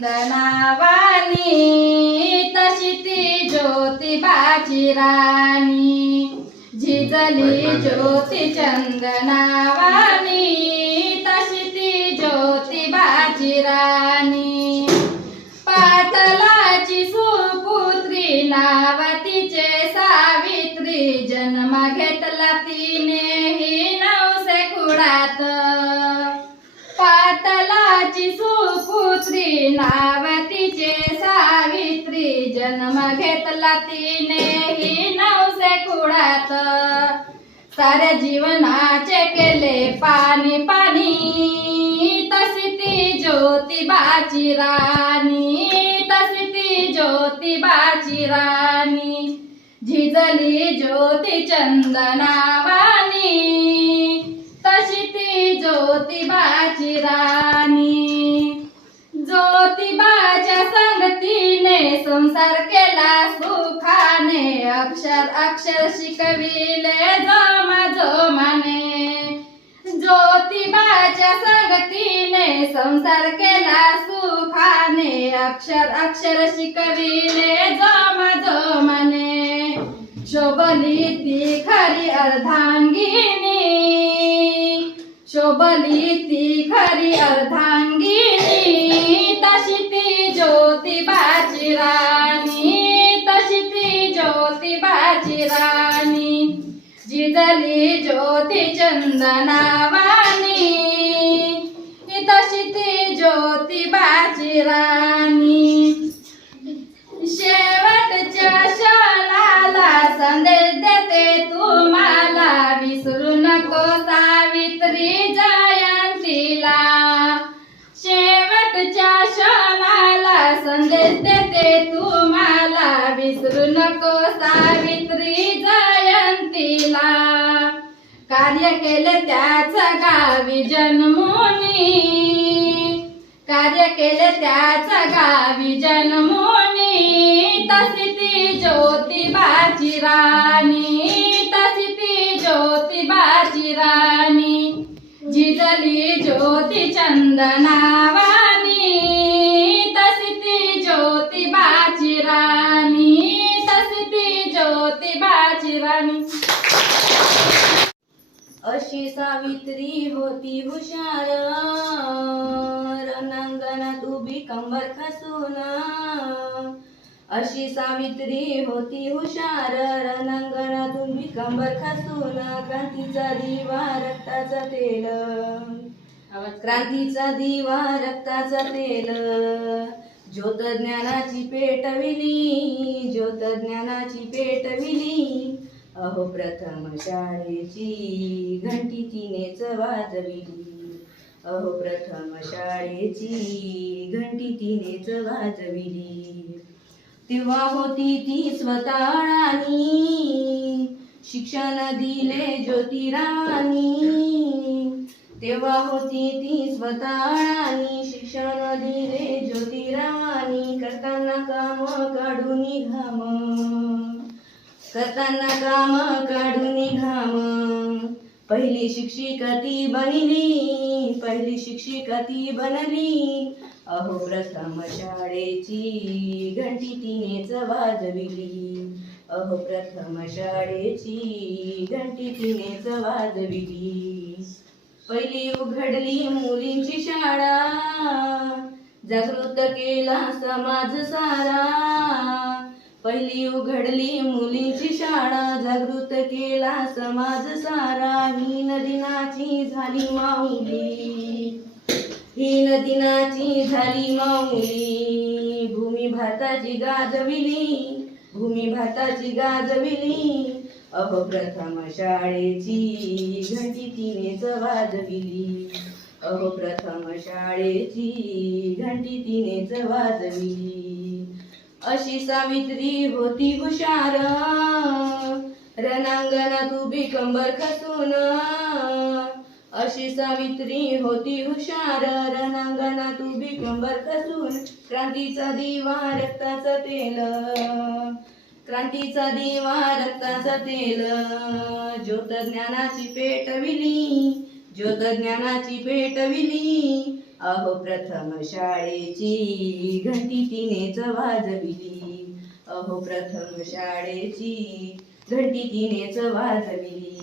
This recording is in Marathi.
चंदनावानी तशी ती ज्योतिबाची राणी. झिजली ज्योती चंदनावानी तशी ती ज्योतिबाची राणी. पातलाची सुपुत्री नावतीचे सावित्री जन्म घेतला तिने ही नवसे कुडात सु नाव नावतीचे सावित्री जन्म घेतला तिने. ही नवसे कुडात साऱ्या जीवनाचे केले पाणी पाणी. तशी ती ज्योतिबाची राणी. तशी ती ज्योतिबाची राणी. झिजली ज्योती चंदनावानी. तशी ती ज्योतिबाची राणी. संसार केला सुखाने अक्षर अक्षर शिकविले जोमा जोमाने. ज्योतिबाच्या संगतीने संसार केला सुखाने अक्षर अक्षर शिकविले जोमा जोमाने. शोभली ती खरी अर्धांगिनी शोभली ती खरी अर्धांगिनी तशी ती ज्योतिबाची राणी तशी ती ज्योतिबाची राणी. जिजली ज्योती चंदनावानी तशी ती ज्योतिबाची राणी. कार्य केले त्याच गावी जन्मोनी. कार्य केले त्याच गावी जन्मोनी. तशी ती ज्योतिबाची राणी तशी ती ज्योतिबाची राणी. जिजली ज्योती चंदनावानी तशी ती ज्योतिबाची राणी तशी ती ज्योतिबाची राणी. अशी सावित्री होती हुशार. रणांगणात उभी कंबर खसून. अशी सावित्री होती हुशार. रणांगणात उभी कंबर खसून. क्रांतीचा दिवा रक्ताचा तेल. क्रांतीचा दिवा रक्ताचा तेल. ज्योत ज्ञानाची पेटविली ज्योत ज्ञानाची पेटविली अहो प्रथम शाळेची घंटी तिनेच वाजविली. अहो प्रथम शाळेची घंटी तिनेच वाजविली. तेव्हा होती ती स्वतःळानी. शिक्षण दिले ज्योतिराणी तेव्हा होती ती स्वतःळानी. शिक्षण दिले ज्योतिराणी करताना काम काढून घाम. करताना काम काढून घाम पहिली शिक्षिका ती बनली पहिली शिक्षिका ती बनली. अहो प्रथम शाळेची घंटी तिनेच वाजविली. अहो प्रथम शाळेची घंटी तिनेच वाजविली. पहिली उघडली मुलींची शाळा जागृत केला समाज सारा. पहिली उघडली मुलींची शाळा जागृत केला समाज सारा. ही दिनाची झाली माऊली. ही दिनाची झाली माऊली. भूमी भाताची गाजविली. भूमी भाताची गाजविली. अहो प्रथम शाळेची घंटी तिने वाजविली अहो प्रथम शाळेची घंटी तिनेच वाजविली अशी सावित्री होती हुशार. रणांगणात उभी कंबर खसून. अशी सावित्री होती हुशार. रणांगणात उभी कंबर खसून. क्रांतीचा दिवा रक्ताचा तेल. क्रांतीचा दिवा रक्ताचा तेल. ज्योत ज्ञानाची पेटविली ज्योत ज्ञानाची पेटविली अहो प्रथम शाळेची घंटी तिनेच वाजविली. अहो प्रथम शाळेची घंटी तिनेच वाजविली.